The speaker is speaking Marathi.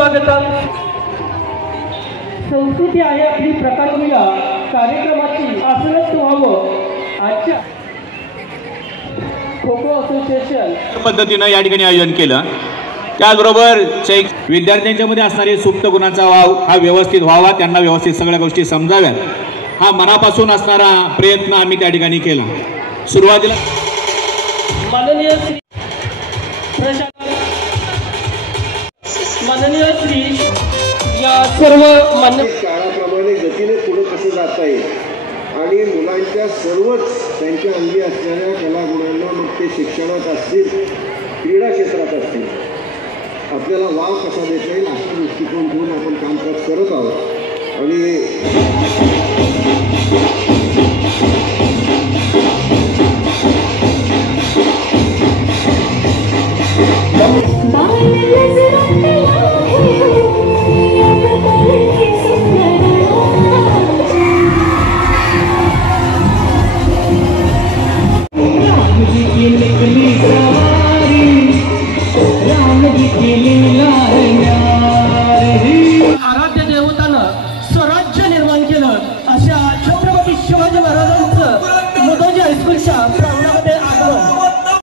सुस्वागतम. संस्कृती आहे आपली प्रकाशन या कार्यक्रमाची आसनच व्हावं. आजच्या खो खो असोसिएशन पद्धतीनं या ठिकाणी आयोजन केलं. त्याचबरोबर विद्यार्थ्यांच्या मध्ये असणारे सुप्त गुणांचा वाव हा व्यवस्थित व्हावा, त्यांना व्यवस्थित सगळ्या गोष्टी समजाव्यात, हा मनापासून असणारा प्रयत्न आम्ही त्या ठिकाणी केला. सुरुवातीला माननीय श्री या सर्व काळाप्रमाणे गतीने पुढे कसं जाता येईल आणि मुलांच्या सर्वच त्यांच्या अंगी असणाऱ्या कलागुणांना मग ते शिक्षणात असतील क्रीडा क्षेत्रात असतील आपल्याला वाव कसा देता येईल असा दृष्टिकोन घेऊन आपण कामकाज करत आहोत. आणि Bye.